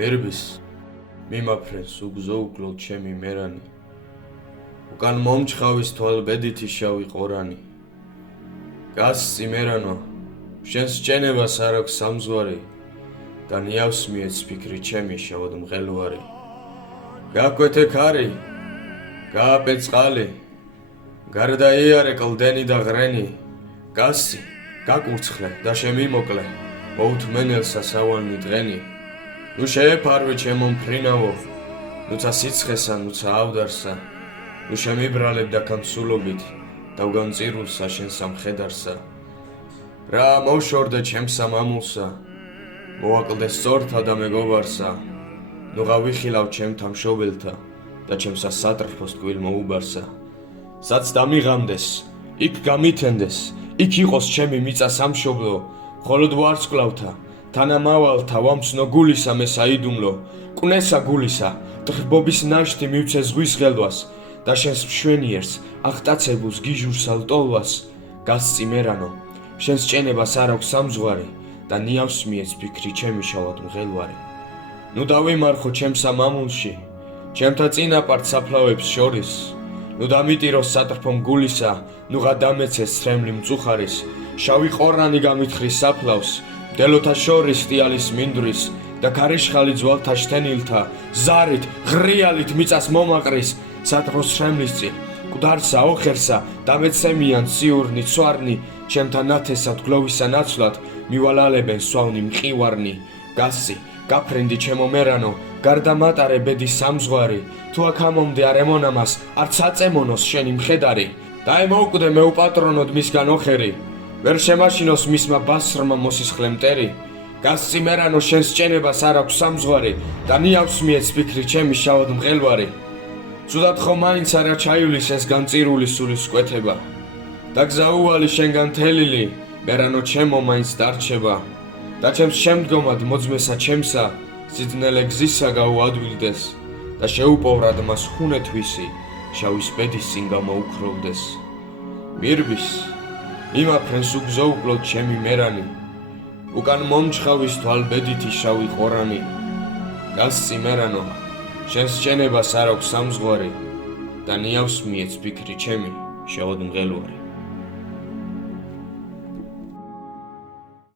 მერბის მიმაფრენს უგზო უკლოდ ჩემი მერანი უკან მომჩხავის თვალბედითი შავი ყორანი გასცი მერანო შენს ჭენებას არ აქვს სამზვარი და ნიავს მიეც ფიქრი ჩემი შავად მღელვარი გაკვეთე ქარი გააპე წყალი გარდაიარე კლდენი და ღრენი გასცი გაკურცხლე და შემიმოკლე მოუთმენელსა სავანი დღენი ნუ შეეფარვე ჩემო მფრინავო ნუცა სიცხესა ნუცა ავდარსა ნუ შემიბრალებ და კამსულობით დავგანწირულსა შენ სამხედარსა რა მოშორდე ჩემსა მამულსა მოაკლდე სწორთა და მეგობარსა ნუ გავიხილავ ჩემთა მშობელთა და ჩემსა სატრფოს ტკვილ მოუბარსა სადაც დამიღამდეს იქ გამითენდეს იქ იყოს ჩემი მიწა სამშობლო ხოლოდ ვარსკვლავთა თანამავალთა ვამცნო გულისა მე საიდუმლო კვნესა გულისა დღბობის ნაშთი მივცე ზღვის ღელვას და შენს მშვენიერს აღტაცებულს გიჟურსა ლტოლვას გასცი მერანო შენს ჭენებას არ აქვს სამზღვარი და ნიავს მიეც ფიქრი ჩემი შავად მღელვარი ნუ დავიმარხო ჩემსა მამულში ჩემთა წინაპართ საფლავებს შორის ნუ დამიტიროს სატრფო მგულისა ნუ გადამეცეს სრემლი მწუხარის შავი ყორანი გამითხრის საფლავს დელოთა შორის ტიალის მინდვრის და ქარიშხალი ძვალთა შთენილთა ზარით ღრიალით მიწას მომაყრის სატრფოს სრემლის წინ მკვდარსა ოხერსა დამეცემიან ციურნი ცვარნი ჩემთა ნათესად გლოვისა ნაცვლად მივალალებენ სვავნი მყივარნი გასცი გაფრენდი ჩემო მერანო გარდა მატარე ბედის სამზღვარი თუ აქ ამომდე არ ემონამას არც აწემონოს შენი მხედარი დაემოუკვდე მე უპატრონოდ მისგან ოხერი ვერ შემაშინოს მისმა ბასრმა მოსისხლე მტერი გასცი მერანო შენს ჭენებას არ აქვს სამზღვარი და ნიავს მიეც ფიქრი ჩემი შავად მღელვარი ცუდად ხო მაინც არა ჩაივლის ეს განწირული სულის სკვეთება და გზაუვალი შენგან თელილი მერანო ჩემო მაინც დარჩება და ჩემს შემდგომად მოძმესა ჩემსა სიძნელე გზისა გაუადვილდეს და შეუპოვრად მას ხუნეთვისი შავის ბედის წინ გამოუქროვდეს მირბის მიმაფრენს უგზო უკლოდ ჩემი მერანი უკან მომჩხავის თვალბედითი შავი ყორანი გასცი მერანო შენს ჭენებას არ აქვს სამზღვარი და ნიავს მიეც ფიქრი ჩემი შავად მღელვარი